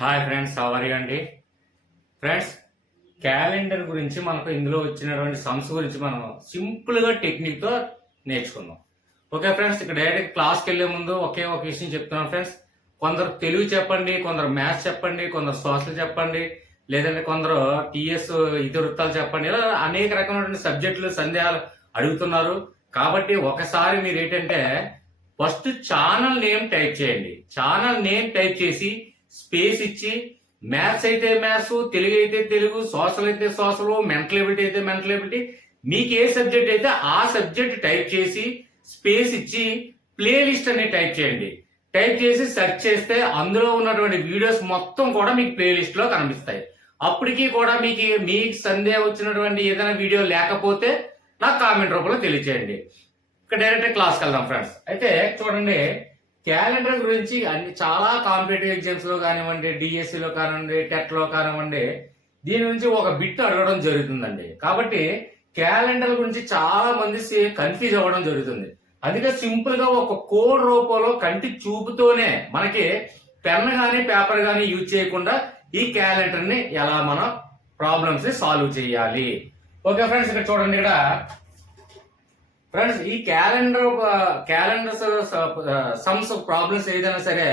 Hi friends, అండి friends. Calendar గురించి మనకు ఇందులో వచ్చినటువంటి సమ్స్ గురించి మనం సింపుల్ గా టెక్నిక్ తో నేర్చుకుందాం. ఓకే ఫ్రెండ్స్, ఇక్కడ డైరెక్ట్ క్లాస్కి వెళ్లే ముందు ఒకే ఒక విషయం చెప్తున్నాను ఫ్రెండ్స్. కొందరు తెలుగు చెప్పండి, కొందరు మ్యాథ్స్ చెప్పండి, కొందరు సోషల్ చెప్పండి, లేదంటే కొందరు టీఎస్ ఇతివృత్తాలు చెప్పండి. ఇలా అనేక రకమైనటువంటి సబ్జెక్టులు సందేహాలు అడుగుతున్నారు. కాబట్టి ఒకసారి మీరు ఏంటంటే ఫస్ట్ ఛానల్ నేమ్ టైప్ చేయండి. ఛానల్ నేమ్ టైప్ చేసి స్పేస్ ఇచ్చి మ్యాథ్స్ అయితే మ్యాథ్స్, తెలుగు అయితే తెలుగు, సోషల్ అయితే సోషల్, మెంటల్ ఎబిలిటీ అయితే మెంటల్ ఎబిలిటీ, మీకు ఏ సబ్జెక్ట్ అయితే ఆ సబ్జెక్ట్ టైప్ చేసి స్పేస్ ఇచ్చి ప్లేలిస్ట్ అని టైప్ చేయండి. టైప్ చేసి సెర్చ్ చేస్తే అందులో ఉన్నటువంటి వీడియోస్ మొత్తం కూడా మీకు ప్లేలిస్ట్ లో కనిపిస్తాయి. అప్పటికి కూడా మీకు సందేహం వచ్చినటువంటి ఏదైనా వీడియో లేకపోతే నాకు కామెంట్ రూపంలో తెలియచేయండి. ఇక్కడ డైరెక్ట్ క్లాస్కి వెళ్దాం ఫ్రెండ్స్. అయితే చూడండి, క్యాలెండర్ గురించి అన్ని చాలా కాంపిటేటివ్ ఎగ్జామ్స్ లో కానివ్వండి, డిఎస్సిలో కానివ్వండి, టెట్ లో కానివ్వండి, దీని నుంచి ఒక బిట్ అడగడం జరుగుతుందండి. కాబట్టి క్యాలెండర్ గురించి చాలా మంది కన్ఫ్యూజ్ అవ్వడం జరుగుతుంది. అందుకే సింపుల్ గా ఒక కోడ్ రూపంలో కంటి చూపుతోనే మనకి పెన్ గానీ పేపర్ గానీ యూజ్ చేయకుండా ఈ క్యాలెండర్ ని ఎలా మనం ప్రాబ్లమ్స్ ని సాల్వ్ చేయాలి. ఓకే ఫ్రెండ్స్, ఇక్కడ చూడండి. ఇక్కడ ఫ్రెండ్స్, ఈ క్యాలెండర్స్ సమ్స్ ప్రాబ్లమ్స్ ఏదైనా సరే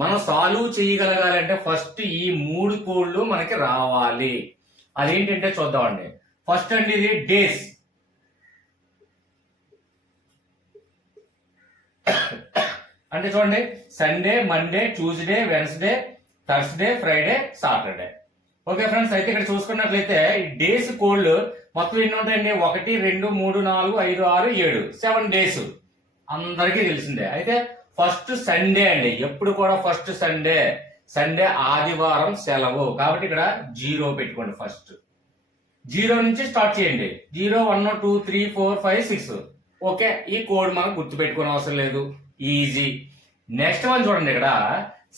మనం సాల్వ్ చేయగలగాలంటే ఫస్ట్ ఈ 3 కోడ్లు మనకి రావాలి. అదేంటంటే చూద్దామండి. ఫస్ట్ అండి, ఇది డేస్. అంటే చూడండి, Sunday, Monday, Tuesday, Wednesday, Thursday, Friday, Saturday. Okay friends, అయితే ఇక్కడ చూసుకున్నట్లయితే ఈ డేస్ కోడ్లు మొత్తం ఎన్ని ఉంటాయండి? 1, 2, 3, 4, 5, 6, 7, 7 డేస్ అందరికీ తెలిసిందే. అయితే ఫస్ట్ సండే అండి. ఎప్పుడు కూడా ఫస్ట్ సండే ఆదివారం సెలవు. కాబట్టి ఇక్కడ 0 పెట్టుకోండి. ఫస్ట్ 0 నుంచి స్టార్ట్ చేయండి. 0, 1, 2, 3, 4, 5, 6. ఓకే, ఈ కోడ్ మనం గుర్తు పెట్టుకోని అవసరం లేదు, ఈజీ. నెక్స్ట్ వన్ చూడండి. ఇక్కడ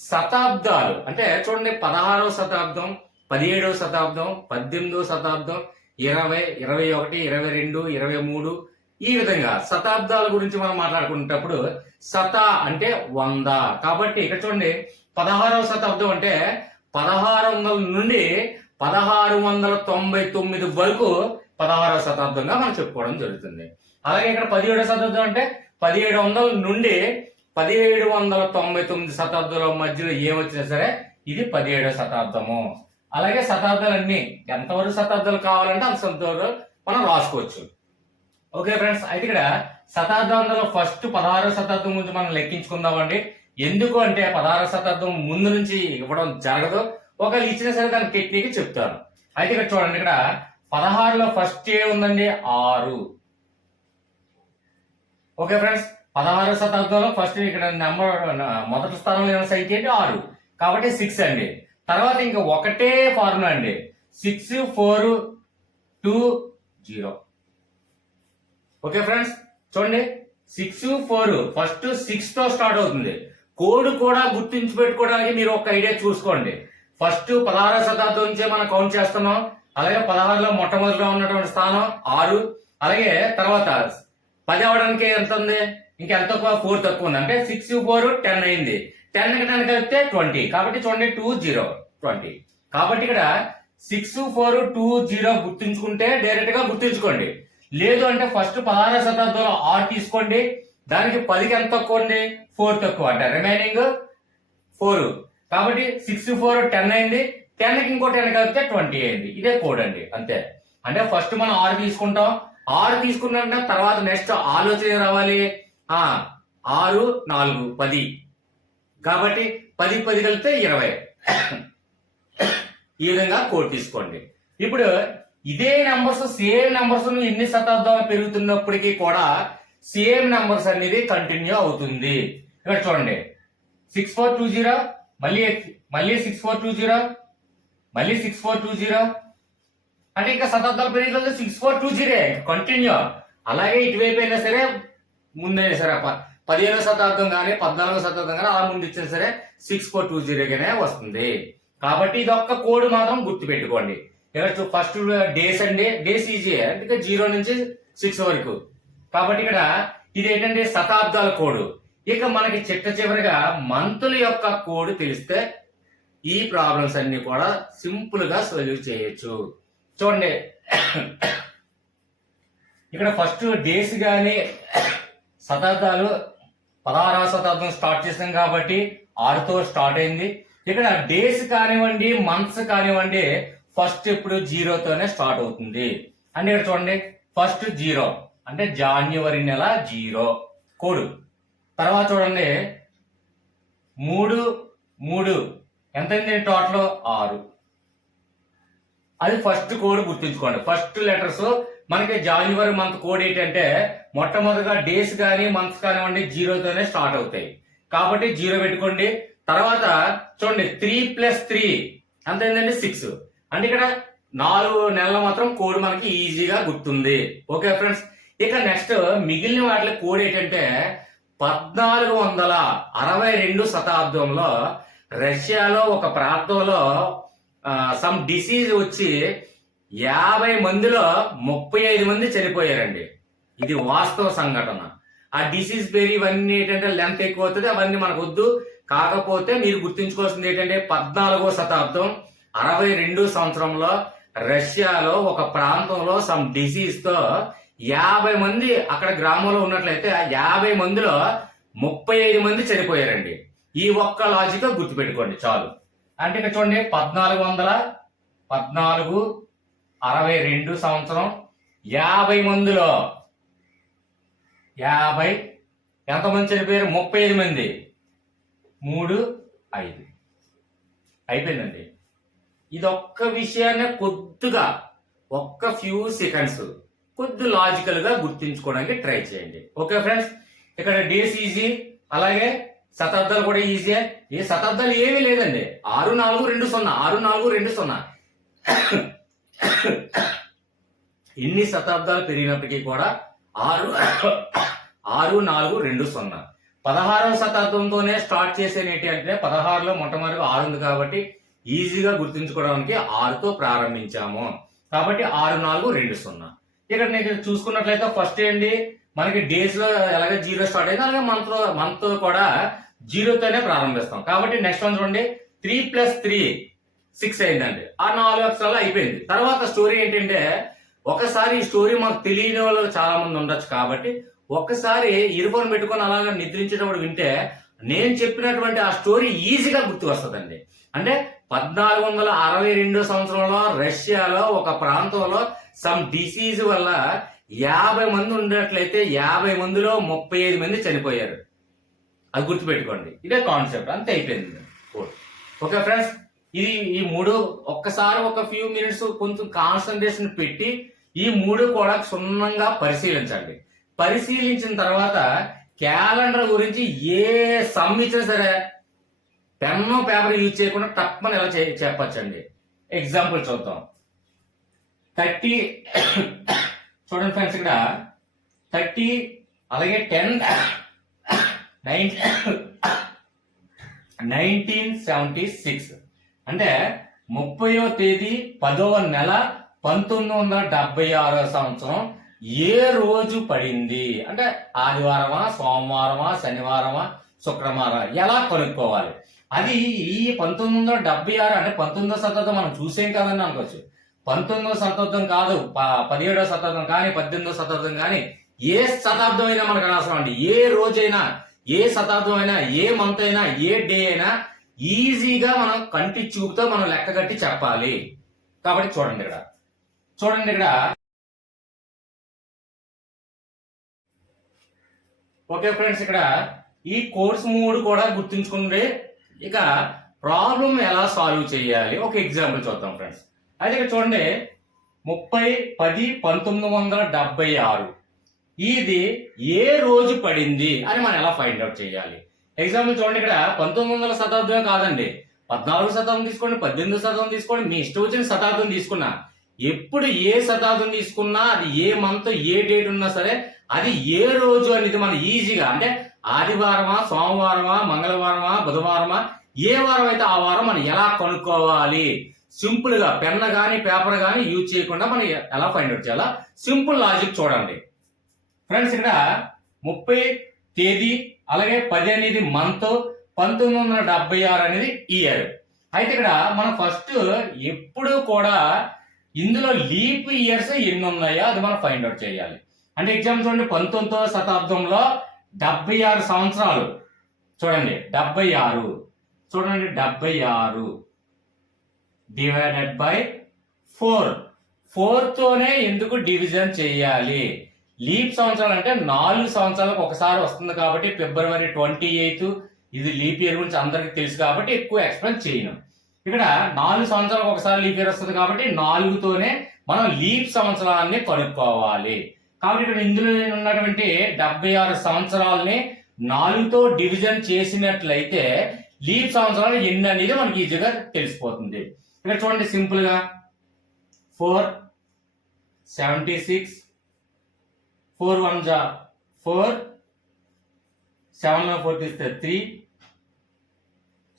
శతాబ్దాలు అంటే చూడండి, 16వ శతాబ్దం, 17వ శతాబ్దం, 18వ శతాబ్దం, 20, 21, 22, 23, ఈ విధంగా శతాబ్దాల గురించి మనం మాట్లాడుకునేటప్పుడు శత అంటే 100. కాబట్టి ఇక్కడ చూడండి, 16వ శతాబ్దం అంటే 1600 నుండి 1699 వరకు 16వ శతాబ్దంగా మనం చెప్పుకోవడం జరుగుతుంది. అలాగే ఇక్కడ 17వ శతాబ్దం అంటే 1700 నుండి 1799 శతాబ్దాల మధ్యలో ఏమొచ్చినా సరే ఇది 17వ శతాబ్దము. అలాగే శతాబ్దాలన్నీ ఎంతవరకు శతాబ్దాలు కావాలంటే అంత శతాబ్దాలు మనం రాసుకోవచ్చు. ఓకే ఫ్రెండ్స్, అయితే ఇక్కడ శతాబ్దంలో ఫస్ట్ 16వ శతాబ్దం గురించి మనం లెక్కించుకుందామండి. ఎందుకు అంటే 16వ శతాబ్దం ముందు నుంచి ఇవ్వడం జరగదు. ఒకవేళ ఇచ్చినా సరే దాని టెక్నిక్ చెప్తాను. అయితే ఇక్కడ చూడండి, ఇక్కడ 16లో ఫస్ట్ ఏ ఉందండి? 6. ఓకే ఫ్రెండ్స్, 16వ శతాబ్దంలో ఫస్ట్ ఇక్కడ నెంబర్ మొదటి స్థానంలో ఉన్న సంఖ్య ఏంటి? 6. కాబట్టి 6 అండి. తర్వాత ఇంకా ఒకటే ఫార్ములా అండి, 6, 4, 2, 0. ఓకే ఫ్రెండ్స్, చూడండి, 6, 4 ఫస్ట్ 6 తో స్టార్ట్ అవుతుంది. కోడ్ కూడా గుర్తించి పెట్టుకోవడానికి మీరు ఒక ఐడియా చూసుకోండి. ఫస్ట్ 16వ శతాబ్దం నుంచే మనం కౌంట్ చేస్తున్నాం. అలాగే 16లో మొట్టమొదటిగా ఉన్నటువంటి స్థానం 6. అలాగే తర్వాత 10 అవడానికి ఎంత ఉంది? ఇంకెంత 4 తక్కువ ఉంది. అంటే 6, 4, 10 అయింది. 10 కి 10 కలిపితే 20. కాబట్టి చూడండి, 2, 0, 20. కాబట్టి ఇక్కడ 6, 4, 2, 0 గుర్తుంచుకుంటే డైరెక్ట్ గా గుర్తుంచుకోండి. లేదు అంటే ఫస్ట్ 16వ శతాబ్దంలో 6 తీసుకోండి. దానికి 10కి ఎంత తక్కువ ఉంది? 4 తక్కువ. అంటే రిమైనింగ్ 4. కాబట్టి 6, 4, 10 అయింది. 10కి ఇంకో 10 కలిపితే 20 అయింది. ఇదే కోడ్ అండి, అంతే. అంటే ఫస్ట్ మనం 6 తీసుకుంటాం. 6 తీసుకున్నాక తర్వాత నెక్స్ట్ ఆలోచన రావాలి. 6, 4, 10. కాబట్టి 10, 10 కలిపితే 20. ఈ విధంగా కోడ్ తీసుకోండి. ఇప్పుడు ఇదే నెంబర్స్, సేమ్ నెంబర్స్ ఎన్ని శతాబ్దాలు పెరుగుతున్నప్పటికీ కూడా సేమ్ నెంబర్స్ అనేది కంటిన్యూ అవుతుంది. ఇక్కడ చూడండి, 6420, మళ్ళీ 6420, మళ్ళీ 6420. అంటే ఇంకా శతాబ్దాలు పెరిగితే 6420 కంటిన్యూ. అలాగే ఇటువైపు అయినా సరే, ముందైనా సరే 15వ శతాబ్దం కానీ 14వ శతాబ్దం కానీ అలా ముందు ఇచ్చినా సరే 6420గానే వస్తుంది. కాబట్టి ఇది ఒక్క కోడ్ మాత్రం గుర్తు పెట్టుకోండి. ఇక్కడ ఫస్ట్ డేస్ అండి, డేస్ ఈజీ అంటే 0 నుంచి 6 వరకు. కాబట్టి ఇక్కడ ఇది ఏంటంటే శతాబ్దాల కోడ్. ఇక మనకి చిట్ట చివరిగా మంతుల యొక్క కోడ్ తెలిస్తే ఈ ప్రాబ్లమ్స్ అన్ని కూడా సింపుల్ గా సాల్వ్ చేయొచ్చు. చూడండి ఇక్కడ ఫస్ట్ డేస్ గాని శతాబ్దాలు 16వ శతాబ్దం స్టార్ట్ చేసాం కాబట్టి 6తో స్టార్ట్ అయింది. ఇక్కడ డేస్ కానివ్వండి మంత్స్ కానివ్వండి ఫస్ట్ ఇప్పుడు 0తోనే స్టార్ట్ అవుతుంది. అంటే ఇక్కడ చూడండి ఫస్ట్ 0 అంటే జాన్యువరి నెల 0 కోడ్. తర్వాత చూడండి 3 ఎంత అయింది టోటల్ 6. అది ఫస్ట్ కోడ్ గుర్తుంచుకోండి. ఫస్ట్ లెటర్స్ మనకి జాన్యువరి మంత్ కోడ్ ఏంటంటే మొట్టమొదటిగా డేస్ కానీ మంత్స్ కానివ్వండి 0తోనే స్టార్ట్ అవుతాయి కాబట్టి 0 పెట్టుకోండి. తర్వాత చూడండి 3+3 ఎంత అయిందండి 6. అంటే ఇక్కడ 4 నెలలు మాత్రం కోడ్ మనకి ఈజీగా గుర్తుంది. ఓకే ఫ్రెండ్స్, ఇక నెక్స్ట్ మిగిలిన వాటి కోడ్ ఏంటంటే 1462 శతాబ్దంలో రష్యాలో ఒక ప్రాంతంలో సమ్ డిసీజ్ వచ్చి 50 మందిలో 35 మంది చనిపోయారండి. ఇది వాస్తవ సంఘటన. ఆ డిసీజ్ పేరు ఇవన్నీ ఏంటంటే లెంత్ ఎక్కువ అవుతుంది, అవన్నీ మనకు వద్దు. కాకపోతే మీరు గుర్తుంచుకోవాల్సింది ఏంటంటే 14వ శతాబ్దం 62 సంవత్సరంలో రష్యాలో ఒక ప్రాంతంలో సమ్ డిసీజ్ తో 50 మంది అక్కడ గ్రామంలో ఉన్నట్లయితే 50 మందిలో 35 మంది చనిపోయారండి. ఈ ఒక్క లాజిక్ గుర్తుపెట్టుకోండి చాలు. అంటే ఇక్కడ చూడండి 1462 సంవత్సరం 50 మందిలో 50 ఎంతమంది చనిపోయారు 35 మంది 3 5 అయిపోయిందండి. ఇదొక్క విషయాన్ని కొద్దిగా ఒక్క ఫ్యూ సెకండ్స్ కొద్ది లాజికల్ గా గుర్తించుకోవడానికి ట్రై చేయండి. ఓకే ఫ్రెండ్స్, ఇక్కడ డేస్ ఈజీ, అలాగే శతాబ్దాలు కూడా ఈజీ. ఏ శతాబ్దాలు ఏమీ లేదండి. 6420 ఎన్ని శతాబ్దాలు పెరిగినప్పటికీ కూడా 6420. 16వ శతాబ్దంతోనే స్టార్ట్ చేసేనేటి అంటే 16లో మొట్టమొదటి 6 ఉంది కాబట్టి ఈజీగా గుర్తుంచుకోవడానికి 6తో ప్రారంభించాము కాబట్టి 6420. ఇక్కడ నేను చూసుకున్నట్లయితే ఫస్ట్ ఏంటి మనకి డేస్ లో ఎలాగే 0 స్టార్ట్ అయింది, అలాగే మంత్ కూడా 0తోనే ప్రారంభిస్తాం కాబట్టి నెక్స్ట్ వన్ చూడండి 3+3 6 అయిందండి. ఆ 4 అక్షరాలు అయిపోయింది. తర్వాత స్టోరీ ఏంటంటే ఒకసారి ఈ స్టోరీ మాకు తెలియని వాళ్ళు చాలా మంది ఉండొచ్చు కాబట్టి ఒక్కసారి ఇయర్ఫోన్ పెట్టుకొని అలాగే నిద్రించేటప్పుడు వింటే నేను చెప్పినటువంటి ఆ స్టోరీ ఈజీగా గుర్తు వస్తుందండి. అంటే 1462 సంవత్సరంలో రష్యాలో ఒక ప్రాంతంలో సమ్ డిసీజ్ వల్ల 50 మంది ఉన్నట్లయితే 50 మందిలో 35 మంది చనిపోయారు. అది గుర్తుపెట్టుకోండి. ఇదే కాన్సెప్ట్, అంతే అయిపోయింది. ఓకే ఫ్రెండ్స్, ఈ 3 ఒక్కసారి ఒక ఫ్యూ మినిట్స్ కొంచెం కాన్సన్ట్రేషన్ పెట్టి ఈ 3 కూడా క్షుణ్ణంగా పరిశీలించండి. పరిశీలించిన తర్వాత క్యాలెండర్ గురించి ఏ సమ్ ఇచ్చినా సరే పెన్ను పేపర్ యూజ్ చేయకుండా తప్పని ఎలా చెప్పచ్చండి. ఎగ్జాంపుల్ చూద్దాం. 30 చూడండి ఫ్రెండ్స్, ఇక్కడ 30 అలాగే 10 1976 అంటే 30వ తేదీ 10వ నెల 1976 సంవత్సరం ఏ రోజు పడింది అంటే ఆదివారమా, సోమవారమా, శనివారమా, శుక్రవారం ఎలా కనుక్కోవాలి. అది ఈ 1976 అంటే 19వ శతాబ్దం మనం చూసేం కదని అనుకోవచ్చు. 19వ శతాబ్దం కాదు, 17వ శతాబ్దం కానీ 18వ శతాబ్దం కానీ ఏ శతాబ్దం అయినా మనకు అనవసరం అండి. ఏ రోజైనా, ఏ శతాబ్దం అయినా, ఏ మంత్ అయినా, ఏ డే అయినా ఈజీగా మనం కంటి చూపుతో మనం లెక్క కట్టి చెప్పాలి. కాబట్టి చూడండి ఇక్కడ ఓకే ఫ్రెండ్స్, ఇక్కడ ఈ కోర్స్ 3 కూడా గుర్తుంచుకుంటే ఇక ప్రాబ్లం ఎలా సాల్వ్ చేయాలి ఒక ఎగ్జాంపుల్ చూద్దాం ఫ్రెండ్స్. అయితే ఇక్కడ చూడండి 30/10/1976 ఇది ఏ రోజు పడింది అని మనం ఎలా ఫైండ్ అవుట్ చేయాలి. ఎగ్జాంపుల్ చూడండి, ఇక్కడ 1900 శతాబ్దమే కాదండి, 14వ శతాబ్దం తీసుకోండి, 18వ శతాబ్దం తీసుకోండి, మీ ఇష్టం వచ్చిన శతాబ్దం తీసుకున్నా, ఎప్పుడు ఏ శతాబ్దం తీసుకున్నా అది ఏ మంత్ ఏ డేట్ ఉన్నా సరే అది ఏ రోజు అనేది మనం ఈజీగా అంటే ఆదివారమా, సోమవారమా, మంగళవారమా, బుధవారమా, ఏ వారం అయితే ఆ వారం మనం ఎలా కనుక్కోవాలి. సింపుల్ గా పెన్ గానీ పేపర్ గానీ యూజ్ చేయకుండా మనం ఎలా ఫైండ్ అవుట్ చేయాలా సింపుల్ లాజిక్ చూడండి ఫ్రెండ్స్. ఇక్కడ 30 తేదీ అలాగే 10 అనేది మంత్, 1976 అనేది ఇయర్. అయితే ఇక్కడ మనం ఫస్ట్ ఎప్పుడు కూడా ఇందులో లీప్ ఇయర్స్ ఎన్ని ఉన్నాయో అది మనం ఫైండ్ అవుట్ చేయాలి. అంటే ఎగ్జాంపుల్ చూడండి, 19వ శతాబ్దంలో 76 సంవత్సరాలు. చూడండి 76, చూడండి 76 డివైడెడ్ బై 4. 4 తోనే ఎందుకు డివిజన్ చేయాలి? లీప్ సంవత్సరాలు అంటే 4 సంవత్సరాలకు ఒకసారి వస్తుంది కాబట్టి February 28 ఇది లీప్ ఇయర్ గురించి అందరికి తెలుసు కాబట్టి ఎక్కువ ఎక్స్ప్లెయిన్ చేయను. ఇక్కడ 4 సంవత్సరాలకు ఒకసారి లీప్ ఇయర్ వస్తుంది కాబట్టి 4తోనే మనం లీప్ సంవత్సరాన్ని కనుక్కోవాలి. కాబట్టి ఇక్కడ ఇందులో ఉన్నటువంటి 76 సంవత్సరాలని 4తో డివిజన్ చేసినట్లయితే లీప్ సంవత్సరాలు ఎన్ని అనేది మనకి ఈజీగా తెలిసిపోతుంది. ఇక్కడ చూడండి సింపుల్ గా 4, 76, 4 1 జా 4, 7 4 తీస్తే 3,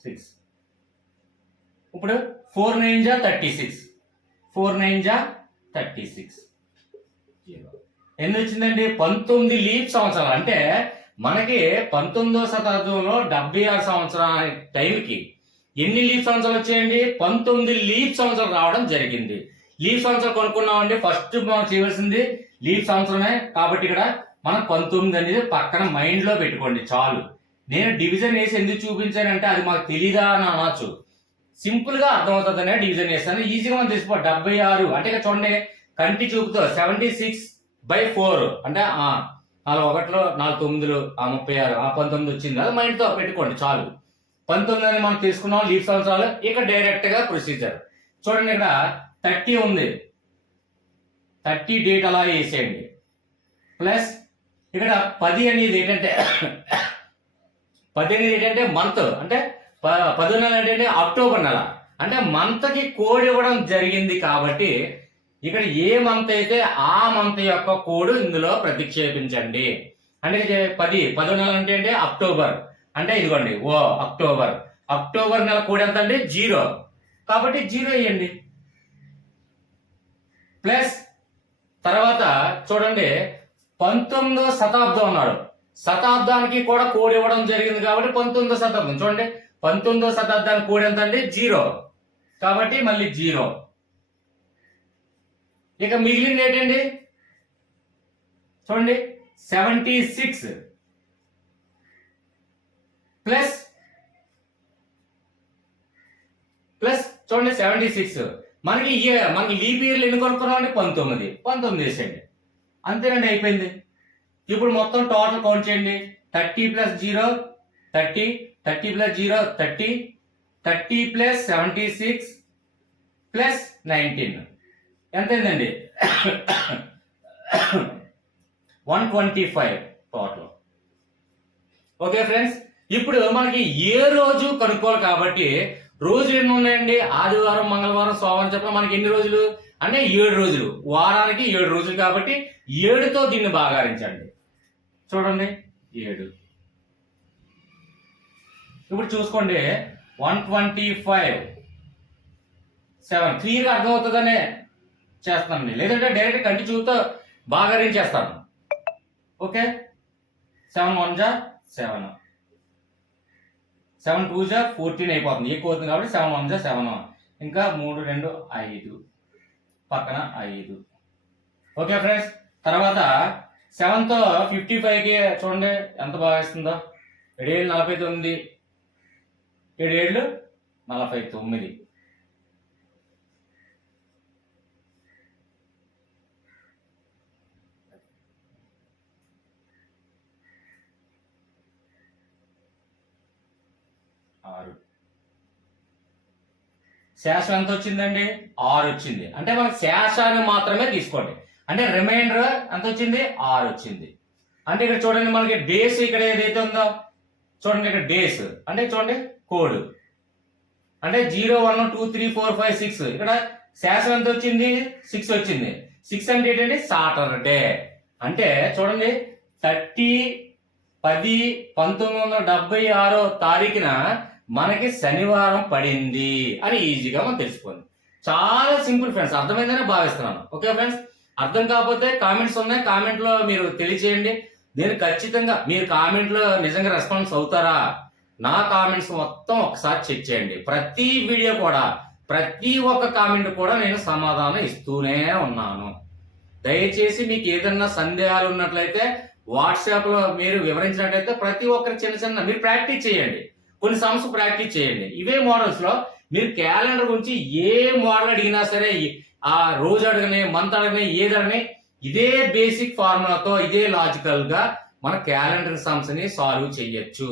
6. ఇప్పుడు 4 9 జా 36, 4 9 జా 36. ఎన్ని వచ్చిందండి? 19 లీప్ సంవత్సరాలు. అంటే మనకి 19వ శతాబ్దంలో 76 సంవత్సరాల టైంకి ఎన్ని లీప్ సంవత్సరాలు వచ్చాయండి? 19 లీప్ సంవత్సరాలు రావడం జరిగింది. లీప్ సంవత్సరం కొనుక్కున్నామండి. ఫస్ట్ మనం చేయవలసింది లీప్ సంవత్సరమే కాబట్టి ఇక్కడ మనం 19 అనేది పక్కన మైండ్ లో పెట్టుకోండి చాలు. నేను డివిజన్ వేసి ఎందుకు చూపించానంటే అది మాకు తెలీదా అని అనొచ్చు. సింపుల్ గా అర్థమవుతుందనే డివిజన్ వేస్తాను. ఈజీగా మనం తీసుకో 76 అంటే ఇక్కడ చూడండి కంటి చూపుతో 76/4 అంటే 4 1 4 9 36 19 వచ్చింది. అది మైండ్ తో పెట్టుకోండి చాలు. 19 అని మనం తీసుకున్నాం లీప్ సంవత్సరాలు. ఇక డైరెక్ట్ గా ప్రొసీజర్ చూడండి, ఇక్కడ 30 ఉంది, 30 డేట్ అలా వేసేయండి. ప్లస్ ఇక్కడ 10 అనేది ఏంటంటే 10 అనేది ఏంటంటే మంత్, అంటే 10 నెల ఏంటంటే అక్టోబర్ నెల, అంటే మంత్ కి కోడ్ ఇవ్వడం జరిగింది కాబట్టి ఇక్కడ ఏ మంత్ అయితే ఆ మంత్ యొక్క కోడ్ ఇందులో ప్రతిక్షేపించండి. అంటే 10 నెల అంటే ఏంటి? అక్టోబర్. అంటే ఇదిగోండి అక్టోబర్. అక్టోబర్ నెల కోడ్ ఎంత అండి? 0 కాబట్టి 0 వేయండి. ప్లస్ తర్వాత చూడండి 19వ శతాబ్దం అన్నాడు. శతాబ్దానికి కూడా కోడ్ ఇవ్వడం జరిగింది కాబట్టి 19వ శతాబ్దం. చూడండి 19వ శతాబ్దానికి కోడ్ ఎంత అండి? 0 కాబట్టి మళ్ళీ 0. ఇక మిగిలింది ఏంటండి? చూడండి 76 ప్లస్ చూడండి 76 మనకి లీప్ ఇయర్లు ఎన్ని కొనుక్కున్నామండి? 19 వేసేయండి. అంతేనండి, అయిపోయింది. ఇప్పుడు మొత్తం టోటల్ కౌంట్ చేయండి. 30 + 0 30, 30 + 0 30, 30 + 76 + 19 ఎంతైందండి? 125 టోటల్. ఓకే ఫ్రెండ్స్, ఇప్పుడు మనకి ఏ రోజు కనుక్కోవాలి కాబట్టి రోజులు ఎన్ని ఉన్నాయండి? ఆదివారం, మంగళవారం, సోమవారం చెప్పిన మనకి ఎన్ని రోజులు అంటే 7 రోజులు. వారానికి 7 రోజులు కాబట్టి 7తో దీన్ని భాగారించండి. చూడండి 7. ఇప్పుడు చూసుకోండి 125 7 క్లియర్గా అర్థమవుతుందనే చేస్తానండి, లేదంటే డైరెక్ట్ కంటి చూపుతో భాగారించేస్తాను. ఓకే 7 1 జా 7, 7 2 జా 14 అయిపోతుంది, ఎక్కువ అవుతుంది కాబట్టి 7 1 జా 7, ఇంకా 3 2 5 పక్కన 5. ఓకే ఫ్రెండ్స్, తర్వాత 7తో 55కి చూడండి ఎంత బాగా ఇస్తుందో. 7 49, 7 49. శేషం ఎంత వచ్చిందండి? 6 వచ్చింది. అంటే మనకు శేషాన్ని మాత్రమే తీసుకోండి. అంటే రిమైండర్ ఎంత వచ్చింది? 6 వచ్చింది. అంటే ఇక్కడ చూడండి మనకి డేస్ ఇక్కడ ఏదైతే ఉందో చూడండి, ఇక్కడ డేస్ అంటే చూడండి కోడ్ అంటే 0 1 2 3 4 5 6. ఇక్కడ శేషం ఎంత వచ్చింది? 6 వచ్చింది. 6 అంటే ఏంటంటే సాటర్డే. అంటే చూడండి 30/10/1976 తారీఖున మనకి శనివారం పడింది అని ఈజీగా మనం తెలుసుకోండి. చాలా సింపుల్ ఫ్రెండ్స్, అర్థమైందని భావిస్తున్నాను. ఓకే ఫ్రెండ్స్, అర్థం కాకపోతే కామెంట్స్ ఉన్నాయి, కామెంట్ లో మీరు తెలియచేయండి. నేను ఖచ్చితంగా మీరు కామెంట్ లో నిజంగా రెస్పాన్స్ అవుతారా, నా కామెంట్స్ మొత్తం ఒకసారి చెక్ చేయండి. ప్రతి వీడియో కూడా, ప్రతి ఒక్క కామెంట్ కూడా నేను సమాధానం ఇస్తూనే ఉన్నాను. దయచేసి మీకు ఏదన్నా సందేహాలు ఉన్నట్లయితే వాట్సాప్ లో మీరు వివరించినట్లయితే ప్రతి ఒక్కరి చిన్న చిన్న మీరు ప్రాక్టీస్ చేయండి. కొన్ని సమ్స్ ప్రాక్టీస్ చేయండి. ఇవే మోడల్స్ లో మీరు క్యాలెండర్ గురించి ఏ మోడల్ అడిగినా సరే, ఆ రోజు అడగని, మంత్ అడగని, ఏది అడగని, ఇదే బేసిక్ ఫార్ములాతో, ఇదే లాజికల్ గా మన క్యాలెండర్ సమ్స్ ని సాల్వ్ చేయొచ్చు.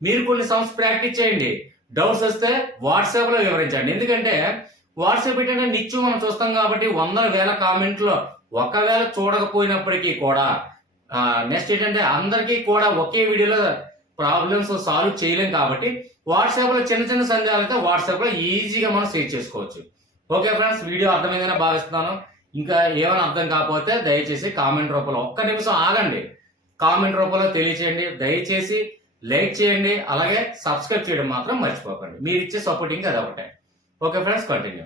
మీరు కొన్ని సమ్స్ ప్రాక్టీస్ చేయండి. డౌట్స్ వస్తే వాట్సాప్ లో వివరించండి. ఎందుకంటే వాట్సాప్ ఏంటంటే నిత్యం మనం చూస్తాం కాబట్టి వందల వేల కామెంట్లో ఒకవేళ చూడకపోయినప్పటికీ కూడా నెక్స్ట్ ఏంటంటే అందరికీ కూడా ఒకే వీడియోలో ప్రాబ్లమ్స్ సాల్వ్ చేయలేం కాబట్టి వాట్సాప్ లో చిన్న చిన్న సందేహాలు అయితే వాట్సాప్ లో ఈజీగా మనం షేర్ చేసుకోవచ్చు. ఓకే ఫ్రెండ్స్, వీడియో అర్థమైందని భావిస్తున్నాను. ఇంకా ఏమైనా అర్థం కాకపోతే దయచేసి కామెంట్ రూపంలో ఒక్క నిమిషం ఆగండి, కామెంట్ రూపంలో తెలియచేయండి. దయచేసి లైక్ చేయండి, అలాగే సబ్స్క్రైబ్ చేయడం మాత్రం మర్చిపోకండి. మీరు ఇచ్చే సపోర్టింగ్ అది ఒకటే. Okay friends, continue.